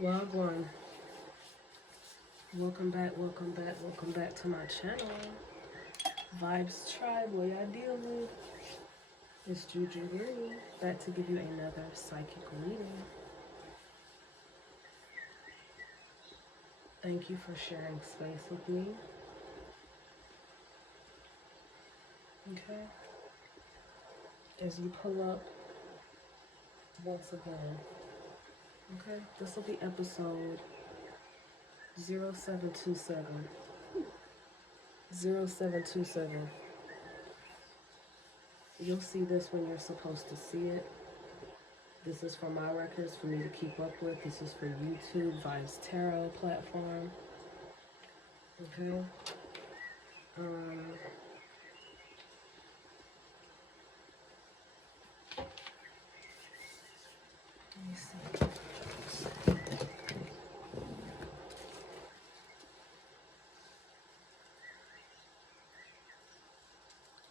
Wagwan. Welcome back to my channel. Vibes Tribe, what I deal with. It's Juju Green, back to give you another psychic reading. Thank you for sharing space with me. Okay. As you pull up once again. Okay. This will be episode 0727. 0727. You'll see this when you're supposed to see it. This is for my records for me to keep up with. This is for YouTube, Vibes Tarot platform. Okay. Let me see.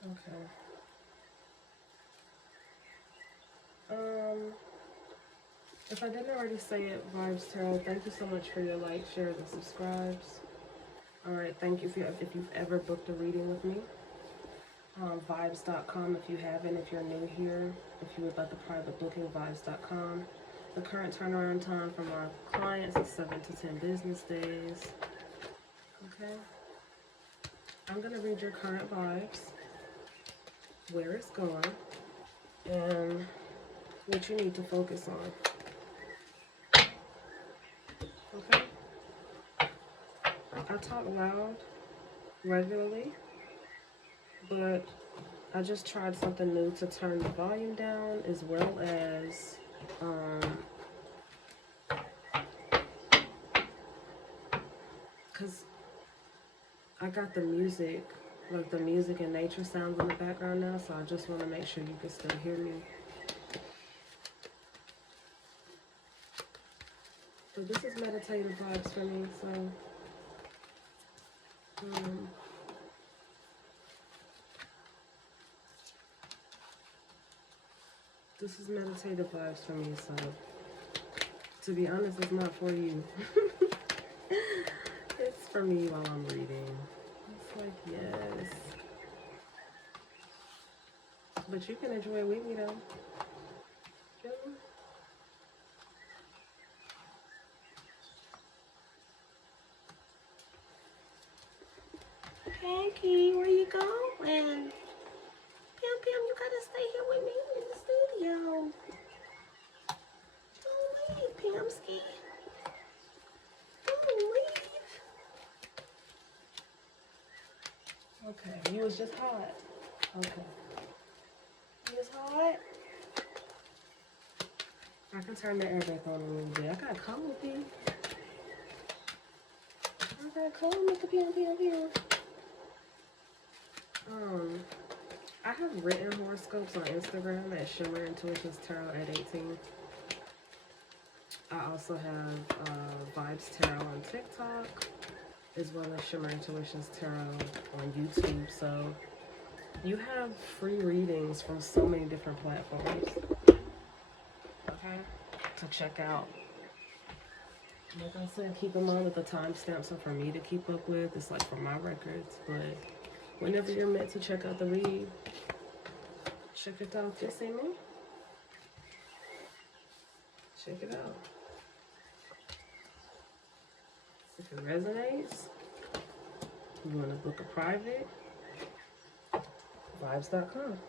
Okay. If I didn't already say it, Vibes Tarot, thank you so much for your likes, shares, and subscribes. Alright, thank you if you've ever booked a reading with me. Vibes.com if you haven't, if you're new here, if you would like a private booking, vibes.com. The current turnaround time from our clients is 7 to 10 business days. Okay. I'm going to read your current vibes, where it's going, and what you need to focus on. Okay? I talk loud regularly, but I just tried something new to turn the volume down, as well as because I got the music, like the music and nature sounds in the background now, so I just want to make sure you can still hear me. But this is meditative vibes for me, so this is meditative vibes for me, so to be honest, it's not for you. It's for me while I'm reading. It's like, yes. But you can enjoy it with me, though. Feel me? Hanky, where you going? Pam, you gotta stay here with me in the studio. Don't leave, Pamski. Don't leave. Okay, you was just hot. Okay. You was hot? I can turn the air back on a little bit. I got coffee. I got cold with the Pam. I have written horoscopes on Instagram at Shimmer Intuitions Tarot at 18. I also have Vibes Tarot on TikTok, as well as Shimmer Intuitions Tarot on YouTube. So you have free readings from so many different platforms, okay, to check out. Like I said, keep in mind that the timestamps are for me to keep up with. It's like for my records, but whenever you're meant to check out the read, check it out. Just see me. Check it out. If it resonates, you want to book a private, vibes.com.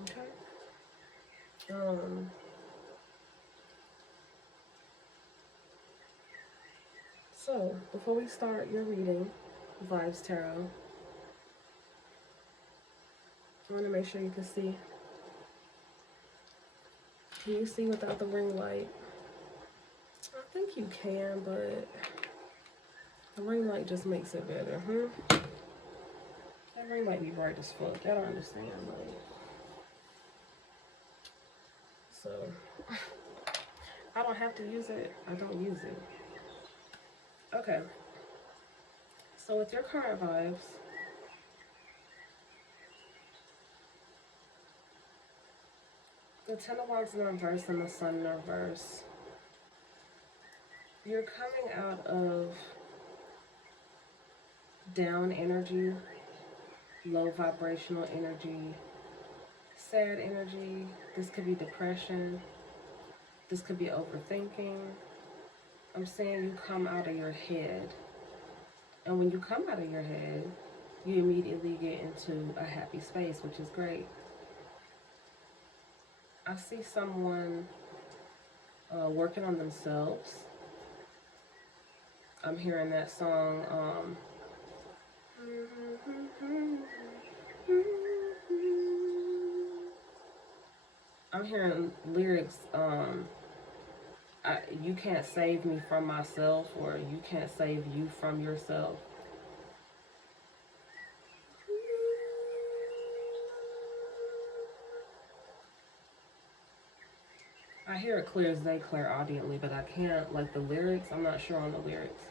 Okay? So, before we start your reading, Vibes Tarot, I want to make sure you can see. Can you see without the ring light? I think you can, but the ring light just makes it better, That ring might be bright as fuck. I don't understand, like. So, I don't have to use it. I don't use it. Okay. So with your current vibes, the Ten of Wands in reverse and the Sun in reverse You're coming out of down energy, low vibrational energy, sad energy. This could be depression. This could be overthinking. I'm saying you come out of your head. And when you come out of your head, you immediately get into a happy space, which is great. I see someone working on themselves. I'm hearing that song. I'm hearing lyrics. You can't save me from myself, or you can't save you from yourself. I hear it clear as day, clairaudiently, but I can't, like the lyrics, I'm not sure on the lyrics.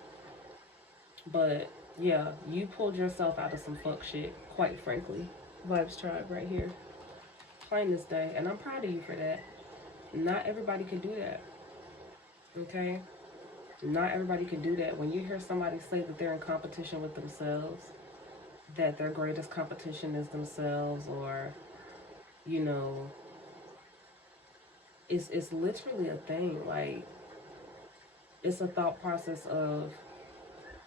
But yeah, you pulled yourself out of some fuck shit, quite frankly. Vibes Tribe right here. Plain this day, and I'm proud of you for that. Not everybody can do that. Okay? Not everybody can do that. When you hear somebody say that they're in competition with themselves, that their greatest competition is themselves, or, you know, it's literally a thing. Like, it's a thought process of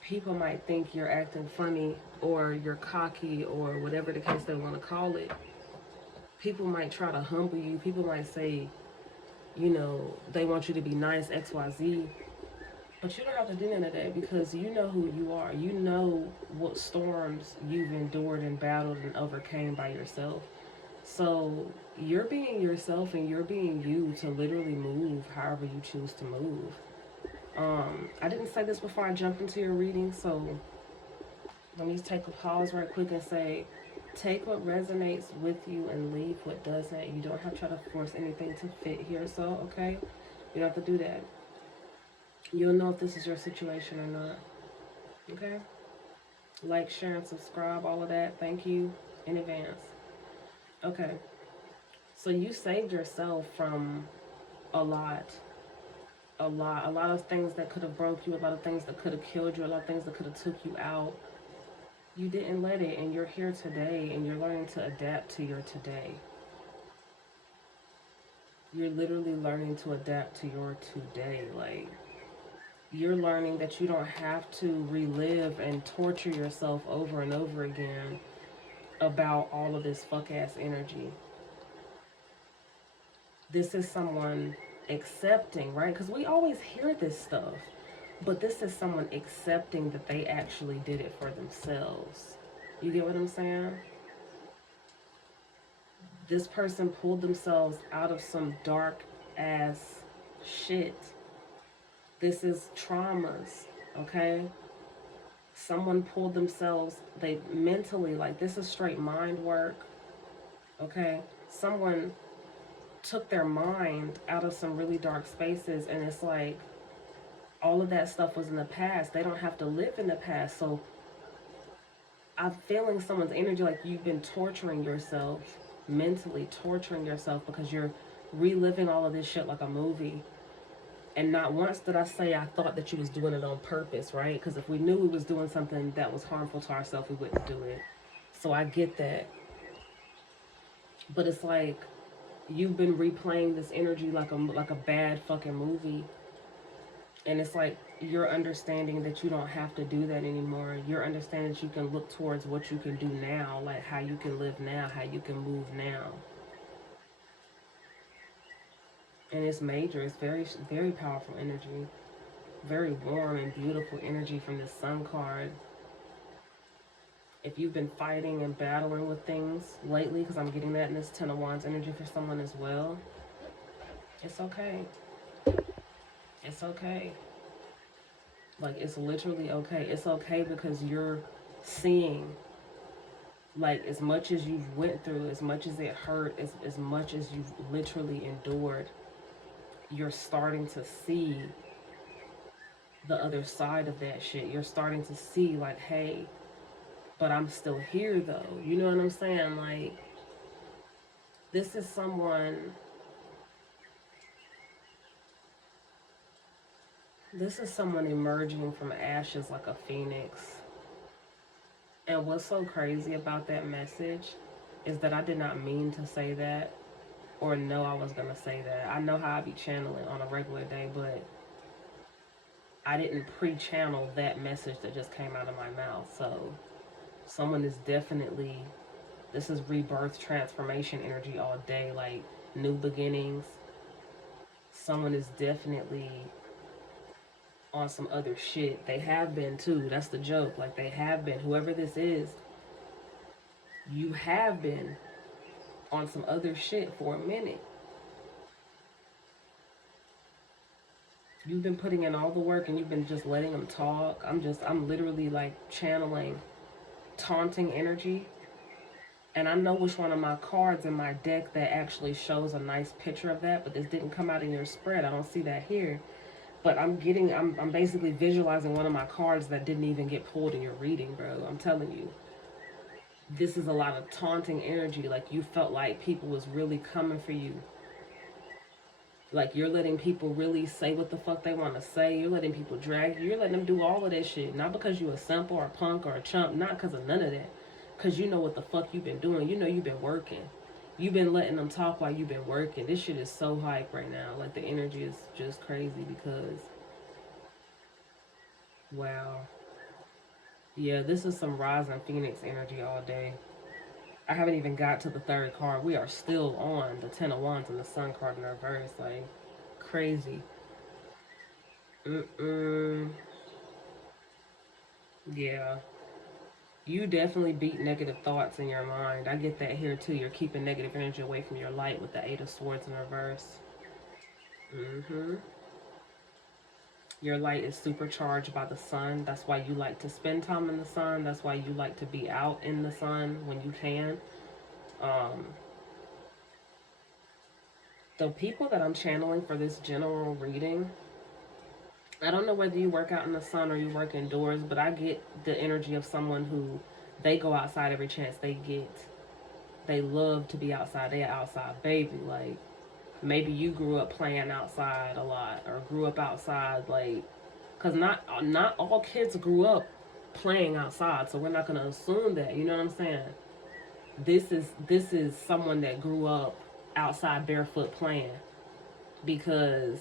people might think you're acting funny or you're cocky or whatever the case they want to call it. People might try to humble you. People might say, you know, they want you to be nice, XYZ. But you don't have to do none of that, because you know who you are. You know what storms you've endured and battled and overcame by yourself. So you're being yourself, and you're being you to literally move however you choose to move. I didn't say this before I jumped into your reading, so let me take a pause right quick and say, take what resonates with you and leave what doesn't. You don't have to try to force anything to fit here, so, okay? You don't have to do that. You'll know if this is your situation or not, okay? Like, share, and subscribe, all of that. Thank you in advance. Okay, so you saved yourself from a lot of things that could have broke you, a lot of things that could have killed you, a lot of things that could have took you out. You didn't let it, and you're here today, and you're learning to adapt to your today. You're literally learning to adapt to your today. Like, you're learning that you don't have to relive and torture yourself over and over again about all of this fuck-ass energy. This is someone accepting, right? Because we always hear this stuff. But this is someone accepting that they actually did it for themselves. You get what I'm saying? This person pulled themselves out of some dark ass shit. This is traumas, okay? Someone pulled themselves, they mentally, like, this is straight mind work, okay? Someone took their mind out of some really dark spaces, and it's like, all of that stuff was in the past. They don't have to live in the past. So I'm feeling someone's energy like you've been torturing yourself, mentally torturing yourself, because you're reliving all of this shit like a movie. And not once did I say I thought that you was doing it on purpose, right? Because if we knew we was doing something that was harmful to ourselves, we wouldn't do it. So I get that. But it's like you've been replaying this energy like a bad fucking movie. And it's like you're understanding that you don't have to do that anymore. You're understanding that you can look towards what you can do now, like how you can live now, how you can move now. And it's major. It's very, very powerful energy. Very warm and beautiful energy from the Sun card. If you've been fighting and battling with things lately, because I'm getting that in this Ten of Wands energy for someone as well, it's okay. It's okay. Like, it's literally okay. It's okay because you're seeing, like, as much as you've went through, as much as it hurt, as much as you've literally endured, you're starting to see the other side of that shit. You're starting to see, like, hey, but I'm still here, though. You know what I'm saying? Like, this is someone This is someone emerging from ashes like a phoenix. And what's so crazy about that message is that I did not mean to say that or know I was going to say that. I know how I be channeling on a regular day, but I didn't pre-channel that message that just came out of my mouth. So someone is definitely, this is rebirth, transformation energy all day, like new beginnings. Someone is definitely on some other shit. They have been too. That's the joke. Like they have been. Whoever this is, you have been on some other shit for a minute. You've been putting in all the work and you've been just letting them talk. I'm literally like channeling taunting energy. And I know which one of my cards in my deck that actually shows a nice picture of that, but this didn't come out in your spread. I don't see that here. But I'm basically visualizing one of my cards that didn't even get pulled in your reading, bro. I'm telling you. This is a lot of taunting energy. Like you felt like people was really coming for you. Like you're letting people really say what the fuck they want to say. You're letting people drag you. You're letting them do all of that shit. Not because you a simp or a punk or a chump. Not because of none of that. Because you know what the fuck you've been doing. You know you've been working. You've been letting them talk while you've been working. This shit is so hype right now. Like the energy is just crazy because... Wow. Yeah, this is some rising phoenix energy all day. I haven't even got to the third card. We are still on the Ten of Wands and the Sun card in reverse. Like, crazy. Yeah. You definitely beat negative thoughts in your mind. I get that here too. You're keeping negative energy away from your light with the Eight of Swords in reverse. Your light is supercharged by the sun. That's why you like to spend time in the sun. That's why you like to be out in the sun when you can. The people that I'm channeling for this general reading, I don't know whether you work out in the sun or you work indoors, but I get the energy of someone who they go outside every chance they get. They love to be outside. They're outside baby. Like maybe you grew up playing outside a lot or grew up outside, like, because not all kids grew up playing outside, so we're not going to assume that, you know what I'm saying? This is someone that grew up outside barefoot playing because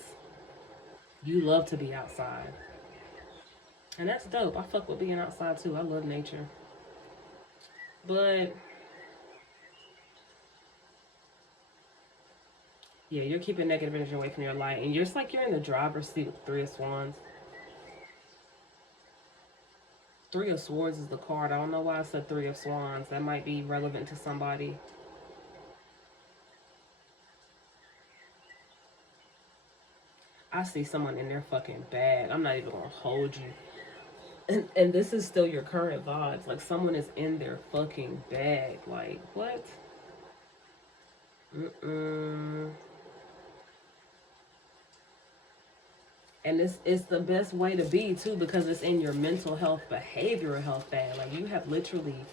you love to be outside. And that's dope. I fuck with being outside too. I love nature. But yeah, you're keeping negative energy away from your light. And you're just like you're in the driver's seat with Three of Swords. Three of Swords is the card. I don't know why I said Three of Swans. That might be relevant to somebody. I see someone in their fucking bag. I'm not even gonna hold you. And this is still your current vibes. Like someone is in their fucking bag. Like what? And it's the best way to be too because it's in your mental health, behavioral health bag. Like you have literally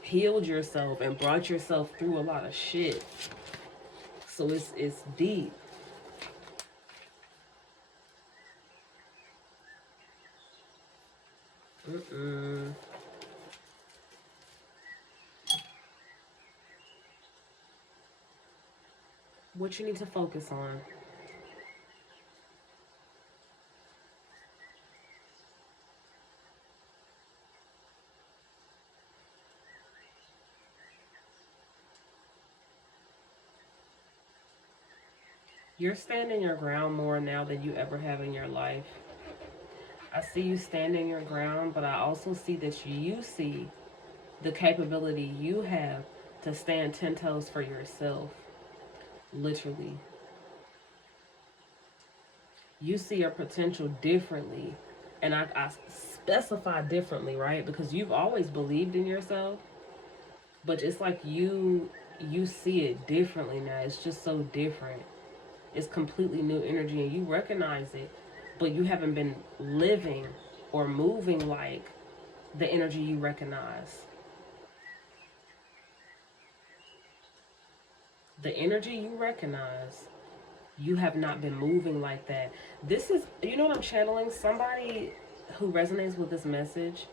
healed yourself and brought yourself through a lot of shit. So it's deep. What you need to focus on. You're standing your ground more now than you ever have in your life. I see you standing your ground, but I also see that you see the capability you have to stand 10 toes for yourself. Literally. You see your potential differently. And I specify differently, right? Because you've always believed in yourself. But it's like you see it differently now. It's just so different. It's completely new energy and you recognize it. But you haven't been living or moving like the energy you recognize. The energy you recognize, You have not been moving like that. This is, you know what I'm channeling? Somebody who resonates with this message,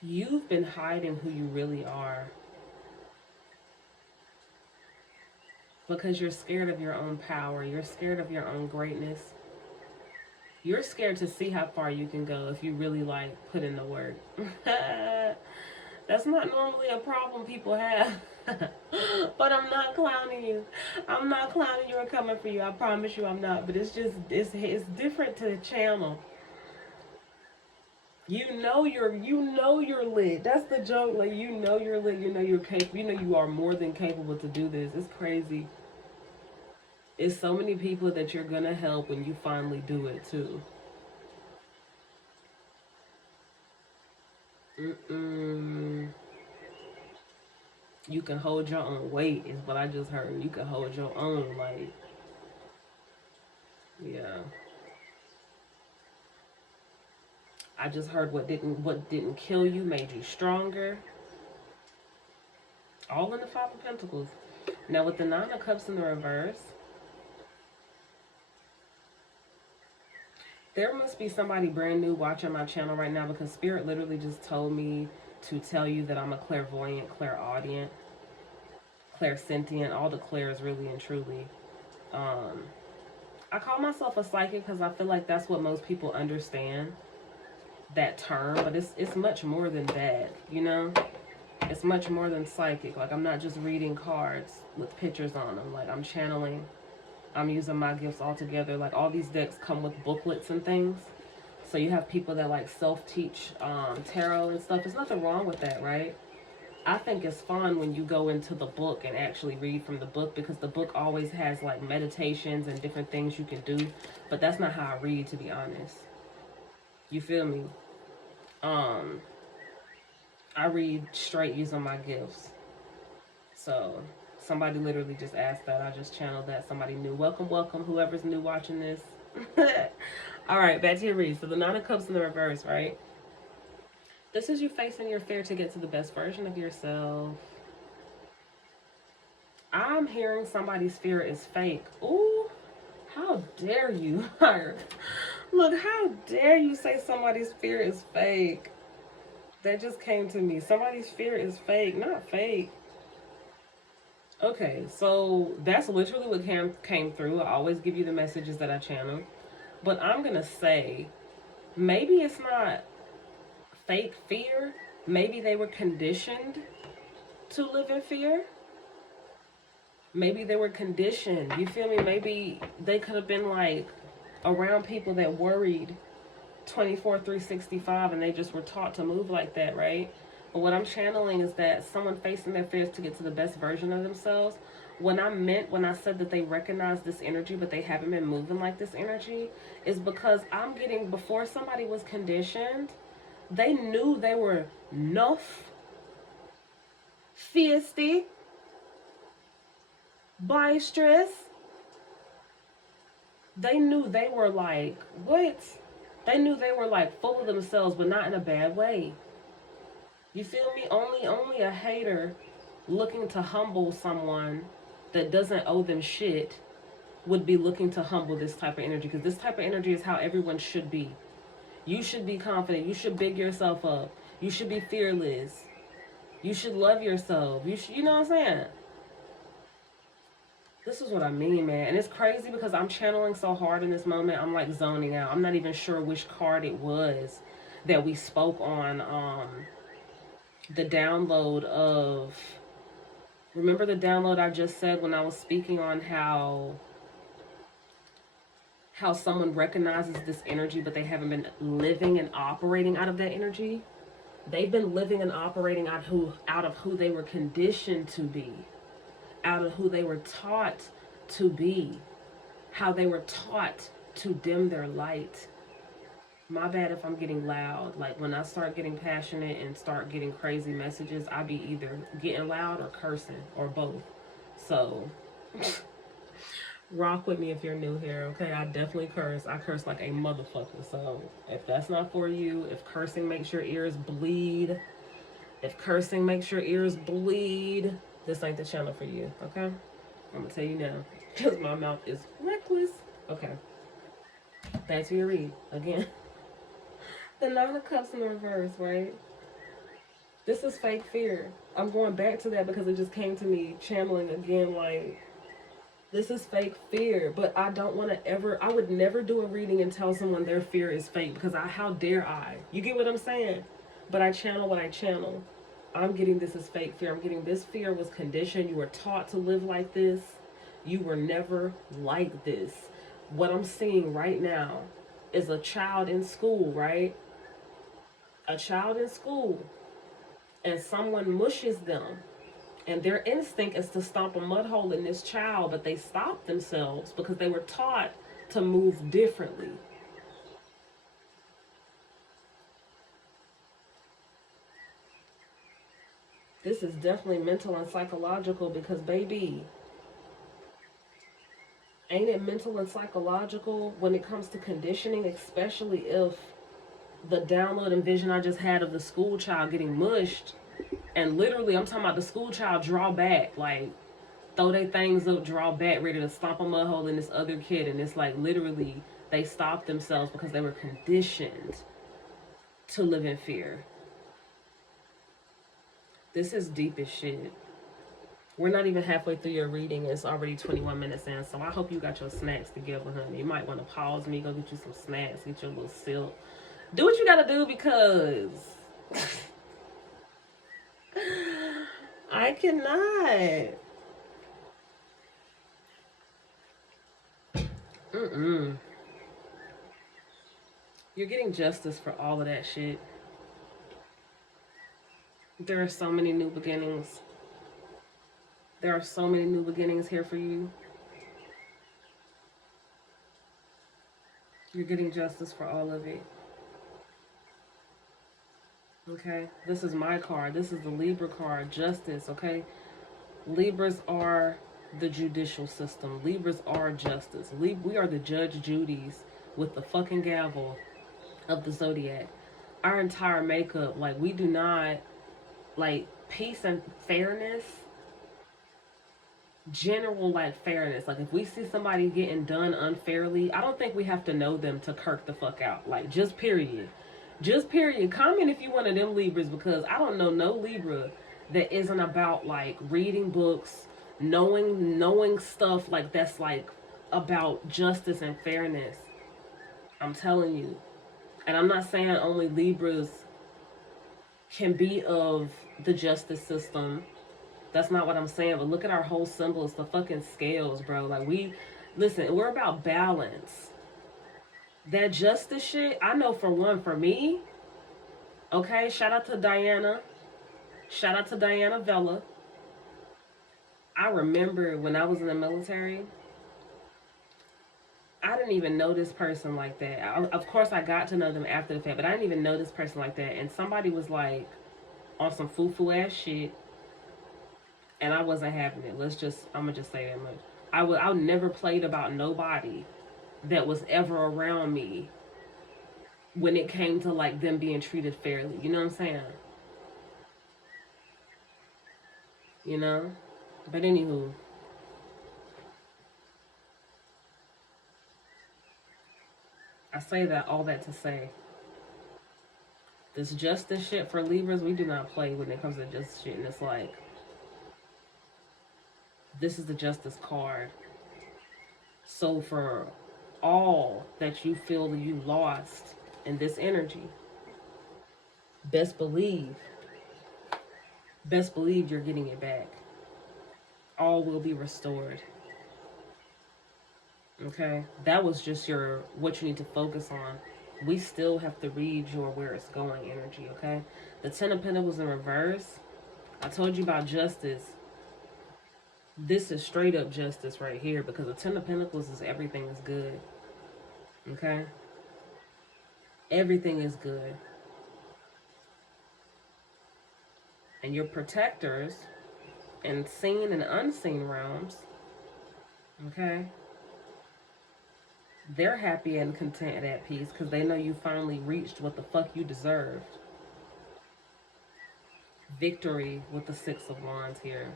you've been hiding who you really are because you're scared of your own power. You're scared of your own greatness. You're scared to see how far you can go if you really like put in the work. That's not normally a problem people have. But I'm not clowning you. I'm not clowning you or coming for you. I promise you I'm not. But it's just, it's different to channel. You know you're lit. That's the joke. Like, you know you're lit. You know you're capable. You know you are more than capable to do this. It's crazy. It's so many people that you're gonna help when you finally do it too. You can hold your own weight is what I just heard. You can hold your own, like, yeah. I just heard what didn't kill you made you stronger. All in the Five of Pentacles. Now with the Nine of Cups in the reverse, there must be somebody brand new watching my channel right now, because Spirit literally just told me to tell you that I'm a clairvoyant, clairaudient, clairsentient, all the clairs really and truly. I call myself a psychic because I feel like that's what most people understand, that term, but it's much more than that, you know? It's much more than psychic. Like, I'm not just reading cards with pictures on them. Like, I'm channeling. I'm using my gifts all together. Like, all these decks come with booklets and things. So you have people that like self-teach tarot and stuff. There's nothing wrong with that, right? I think it's fun when you go into the book and actually read from the book, because the book always has like meditations and different things you can do. But that's not how I read, to be honest. You feel me? I read straight using my gifts. So somebody literally just asked that. I just channeled that. Somebody new. Welcome, welcome, whoever's new watching this. All right, back to your read. So the Nine of Cups in the reverse, right? This is you facing your fear to get to the best version of yourself. I'm hearing somebody's fear is fake. Ooh, how dare you? Look, how dare you say somebody's fear is fake? That just came to me. Somebody's fear is fake, not fake. Okay, so that's literally what came through. I always give you the messages that I channel. But I'm going to say, maybe it's not fake fear. Maybe they were conditioned to live in fear. Maybe they were conditioned. You feel me? Maybe they could have been like around people that worried 24/365 and they just were taught to move like that, right? But what I'm channeling is that someone facing their fears to get to the best version of themselves. When I said that they recognize this energy but they haven't been moving like this energy, is because I'm getting, before somebody was conditioned, they knew they were enough, feisty, boisterous. They knew they were like, what? They knew they were like full of themselves, but not in a bad way. You feel me? Only a hater looking to humble someone that doesn't owe them shit would be looking to humble this type of energy, because this type of energy is how everyone should be. You should be confident. You should big yourself up. You should be fearless. You should love yourself. You know what I'm saying? This is what I mean, man. And it's crazy because I'm channeling so hard in this moment. I'm like zoning out. I'm not even sure which card it was that we spoke on the download of... Remember the download I just said when I was speaking on how someone recognizes this energy but they haven't been living and operating out of that energy? They've been living and operating out of who they were conditioned to be, out of who they were taught to be, how they were taught to dim their light. My bad if I'm getting loud. Like, when I start getting passionate and start getting crazy messages, I be either getting loud or cursing, or both. So rock with me if you're new here, okay? I definitely curse. I curse like a motherfucker. So if that's not for you, if cursing makes your ears bleed, this ain't the channel for you, okay? I'm gonna tell you now, because my mouth is reckless. Okay, back to your read again. The Nine of Cups in the reverse, right? This is fake fear. I'm going back to that because it just came to me channeling again, like, this is fake fear, but I don't want to ever, I would never do a reading and tell someone their fear is fake because how dare I? You get what I'm saying? But I channel what I channel. I'm getting this as fake fear. I'm getting this fear was conditioned. You were taught to live like this. You were never like this. What I'm seeing right now is a child in school, right? A child in school, and someone mushes them. And their instinct is to stomp a mud hole in this child, but they stop themselves because they were taught to move differently. This is definitely mental and psychological because, baby, ain't it mental and psychological when it comes to conditioning, especially if the download and vision I just had of the school child getting mushed, and literally I'm talking about the school child draw back, like throw their things up, draw back, ready to stomp a mud hole in this other kid, and it's like literally they stopped themselves because they were conditioned to live in fear. This is deep as shit. We're not even halfway through your reading. It's already 21 minutes in, so I hope you got your snacks together, honey. You might want to pause me, go get you some snacks, get your little sip. Do what you gotta do because I cannot. You're getting justice for all of that shit. There are so many new beginnings. There are so many new beginnings here for you. You're getting justice for all of it. Okay? This is my card. This is the Libra card. Justice, okay? Libras are the judicial system. Libras are justice. We are the Judge Judys with the fucking gavel of the zodiac. Our entire makeup, like, we do not, like, peace and fairness, general, like, fairness. Like, if we see somebody getting done unfairly, I don't think we have to know them to kirk the fuck out. Like, just period. Just period. Comment if you one of them Libras, because I don't know no Libra that isn't about, like, reading books, knowing stuff, like, that's, like, about justice and fairness. I'm telling you. And I'm not saying only Libras can be of the justice system. That's not what I'm saying. But look at our whole symbols, the fucking scales, bro. Like, listen, we're about balance. That justice shit, I know for one, for me, okay, shout out to Diana. Shout out to Diana Vella. I remember when I was in the military, I didn't even know this person like that. Of course, I got to know them after the fact, but I didn't even know this person like that. And somebody was like on some foo-foo ass shit, and I wasn't having it. I'm gonna just say that much. I never played about nobody that was ever around me when it came to, like, them being treated fairly. You know what I'm saying? You know? But anywho, I say that, all that to say, this justice shit for Libras, we do not play when it comes to justice shit. And it's like, this is the justice card. So for all that you feel that you lost in this energy, best believe you're getting it back. All will be restored. Okay? That was just what you need to focus on. We still have to read your where it's going energy, okay? The Ten of Pentacles in reverse. I told you about justice. This is straight up justice right here, because the Ten of Pentacles is everything is good. Okay? Everything is good. And your protectors in seen and unseen realms, okay, they're happy and content and at peace because they know you finally reached what the fuck you deserved. Victory with the Six of Wands here.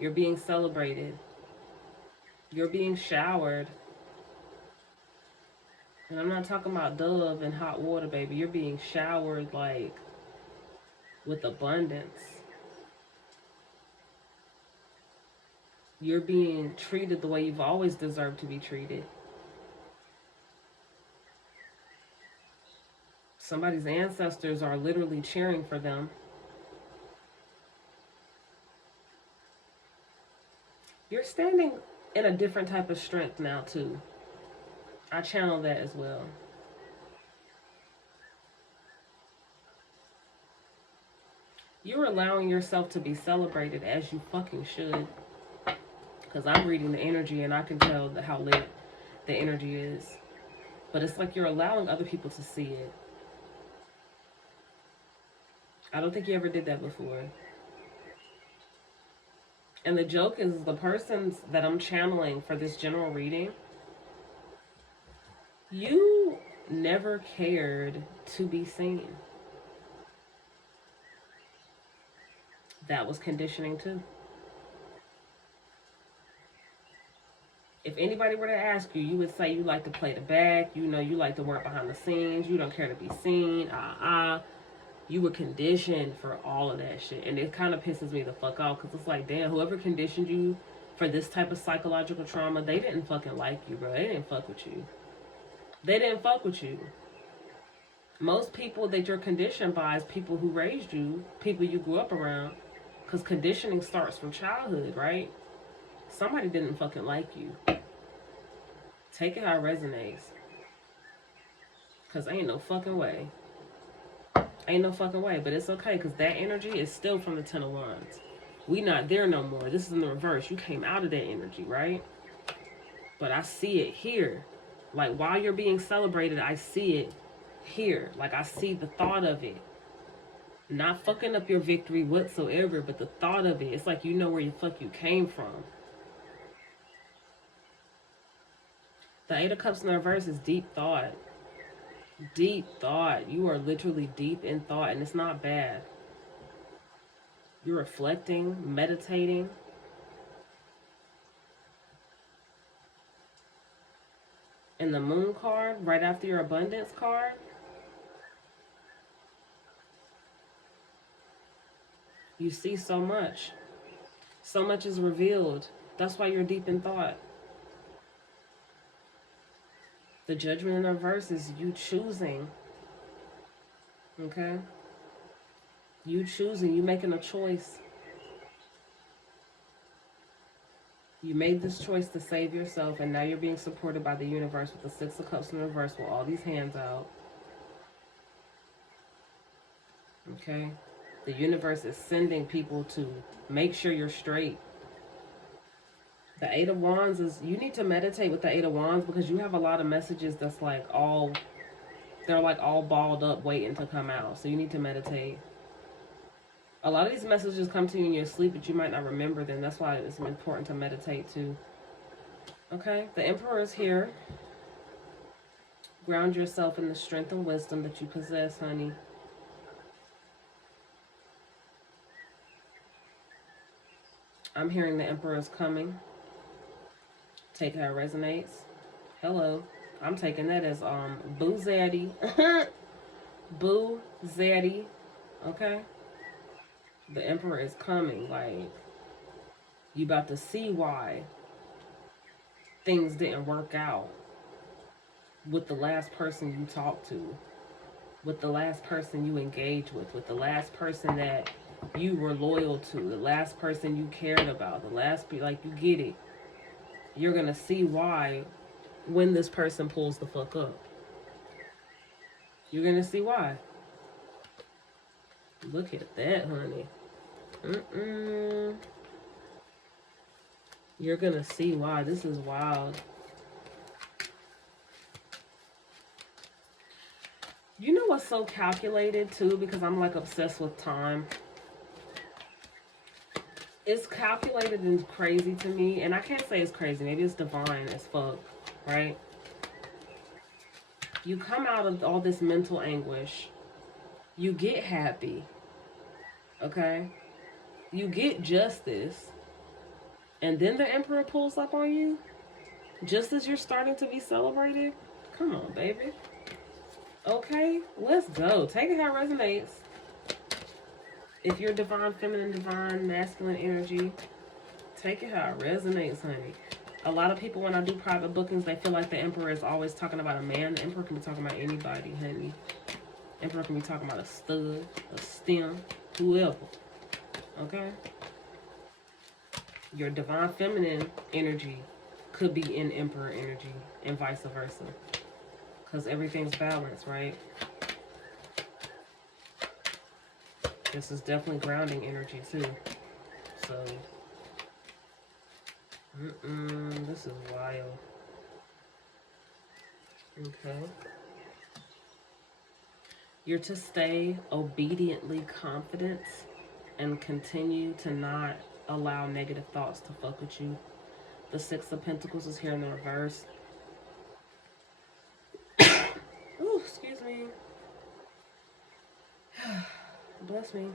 You're being celebrated. You're being showered. And I'm not talking about Dove and hot water, baby. You're being showered, like, with abundance. You're being treated the way you've always deserved to be treated. Somebody's ancestors are literally cheering for them. You're standing in a different type of strength now, too. I channel that as well. You're allowing yourself to be celebrated, as you fucking should. Because I'm reading the energy and I can tell how lit the energy is. But it's like you're allowing other people to see it. I don't think you ever did that before. And the joke is the persons that I'm channeling for this general reading, you never cared to be seen. That was conditioning too. If anybody were to ask you, you would say you like to play the back, you know, you like to work behind the scenes, you don't care to be seen, You were conditioned for all of that shit. And it kind of pisses me the fuck off because it's like, damn, whoever conditioned you for this type of psychological trauma, they didn't fucking like you, bro. They didn't fuck with you. They didn't fuck with you. Most people that you're conditioned by is people who raised you, people you grew up around. Because conditioning starts from childhood, right? Somebody didn't fucking like you. Take it how it resonates. Because ain't no fucking way. Ain't no fucking way, but it's okay because that energy is still from the Ten of Wands. We not there no more. This is in the reverse. You came out of that energy, right? But I see it here. Like while you're being celebrated, I see it here. Like I see the thought of it. Not fucking up your victory whatsoever, but the thought of it. It's like you know where the fuck you came from. The Eight of Cups in the reverse is deep thought. Deep thought. You are literally deep in thought, and it's not bad. You're reflecting, meditating. And the Moon card, right after your Abundance card, you see so much. So much is revealed. That's why you're deep in thought. The Judgment in the reverse is you choosing. Okay? You choosing. You making a choice. You made this choice to save yourself, and now you're being supported by the universe with the Six of Cups in the reverse with all these hands out. Okay? The universe is sending people to make sure you're straight. The Eight of Wands is, you need to meditate with the Eight of Wands because you have a lot of messages that's like they're like all balled up waiting to come out. So you need to meditate. A lot of these messages come to you in your sleep, but you might not remember them. That's why it's important to meditate too. Okay, the Emperor is here. Ground yourself in the strength and wisdom that you possess, honey. I'm hearing the Emperor is coming. Take how it resonates. Hello. I'm taking that as Boo Zaddy. Boo Zaddy. Okay? The Emperor is coming. Like, you about to see why things didn't work out with the last person you talked to, with the last person you engaged with the last person that you were loyal to, the last person you cared about, the last, like, you get it. You're going to see why when this person pulls the fuck up. You're going to see why. Look at that, honey. You're going to see why. This is wild. You know what's so calculated, too, because I'm, like, obsessed with time? It's calculated and crazy to me, and I can't say it's crazy. Maybe it's divine as fuck, right? You come out of all this mental anguish. You get happy, okay? You get justice, and then the Emperor pulls up on you. Just as you're starting to be celebrated. Come on, baby. Okay, let's go. Take it how it resonates. If you're divine feminine, divine masculine energy, take it how it resonates, honey. A lot of people, when I do private bookings, they feel like the Emperor is always talking about a man. The Emperor can be talking about anybody, honey. Emperor can be talking about a stud, a stem, whoever. Okay? Your divine feminine energy could be in Emperor energy and vice versa. Because everything's balanced, right? This is definitely grounding energy too. So, this is wild. Okay. You're to stay obediently confident and continue to not allow negative thoughts to fuck with you. The Six of Pentacles is here in the reverse. Ooh, excuse me. Bless me.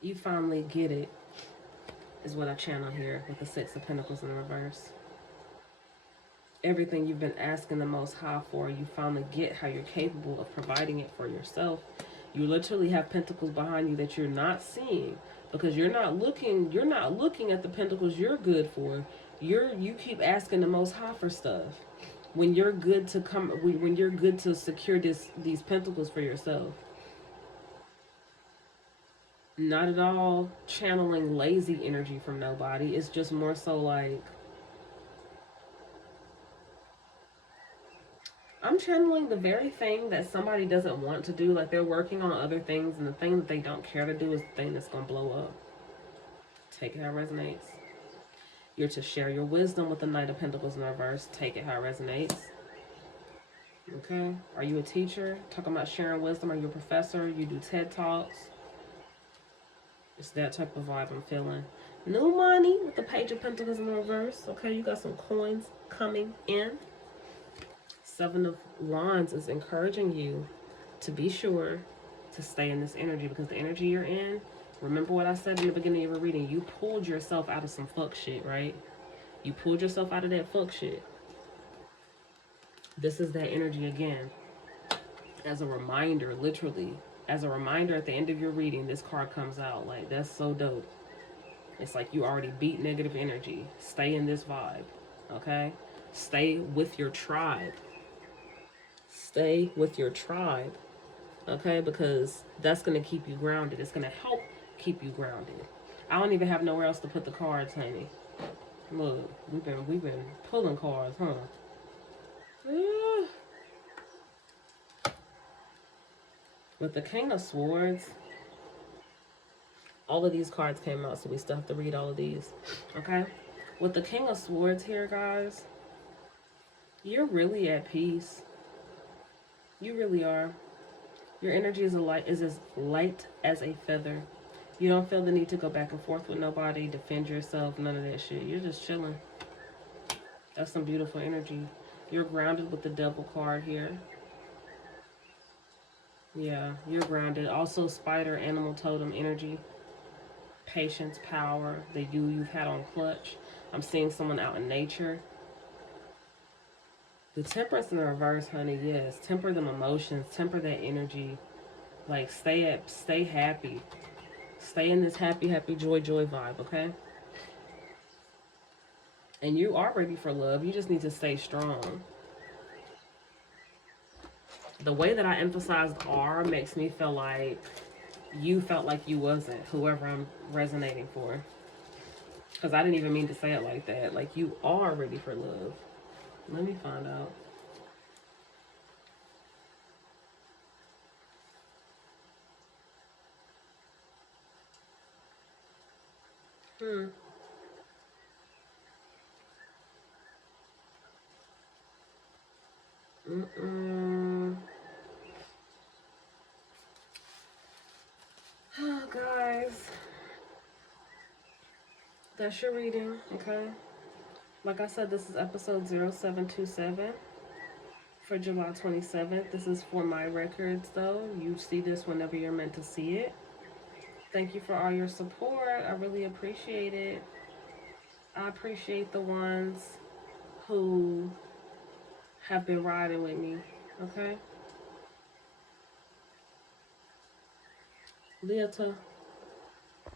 You finally get it, is what I channel here with the Six of Pentacles in the reverse. Everything you've been asking the Most High for, you finally get how you're capable of providing it for yourself. You literally have pentacles behind you that you're not seeing because you're not looking at the pentacles you're good for. You keep asking the Most High for stuff when you're good to secure these pentacles for yourself. Not at all channeling lazy energy from nobody. It's just more so like, I'm channeling the very thing that somebody doesn't want to do. Like they're working on other things, and the thing that they don't care to do is the thing that's going to blow up. Take it how it resonates. You're to share your wisdom with the Knight of Pentacles in reverse. Take it how it resonates. Okay? Are you a teacher? Talking about sharing wisdom. Are you a professor? You do TED Talks? It's that type of vibe I'm feeling. New money with the Page of Pentacles in reverse. Okay? You got some coins coming in. Seven of Wands is encouraging you to be sure to stay in this energy, because the energy you're in, remember what I said in the beginning of your reading, you pulled yourself out of some fuck shit, right? You pulled yourself out of that fuck shit. This is that energy again. As a reminder, literally, as a reminder at the end of your reading, this card comes out. Like, that's so dope. It's like you already beat negative energy. Stay in this vibe, okay? Stay with your tribe. Stay with your tribe, okay? Because that's going to keep you grounded. It's going to help keep you grounded. I don't even have nowhere else to put the cards, honey. Look, we've been pulling cards, huh? With the King of Swords, all of these cards came out, so we still have to read all of these, okay? With the King of Swords here, guys, you're really at peace. You really are. Your energy is as light as a feather. You don't feel the need to go back and forth with nobody, defend yourself, none of that shit. You're just chilling. That's some beautiful energy. You're grounded with the Devil card here. Yeah, you're grounded. Also, Spider, Animal Totem energy. Patience, power, the you've had on clutch. I'm seeing someone out in nature. The Temperance in the reverse, honey, yes. Temper them emotions. Temper that energy. Like, stay happy. Stay in this happy, happy, joy vibe, okay? And you are ready for love. You just need to stay strong. The way that I emphasized "are" makes me feel like you felt like you wasn't, whoever I'm resonating for. Because I didn't even mean to say it like that. Like, you are ready for love. Let me find out. Oh, guys. That's your reading, okay? Like I said, this is episode 0727 for July 27th. This is for my records, though. You see this whenever you're meant to see it. Thank you for all your support. I really appreciate it. I appreciate the ones who have been riding with me. Okay? Leota.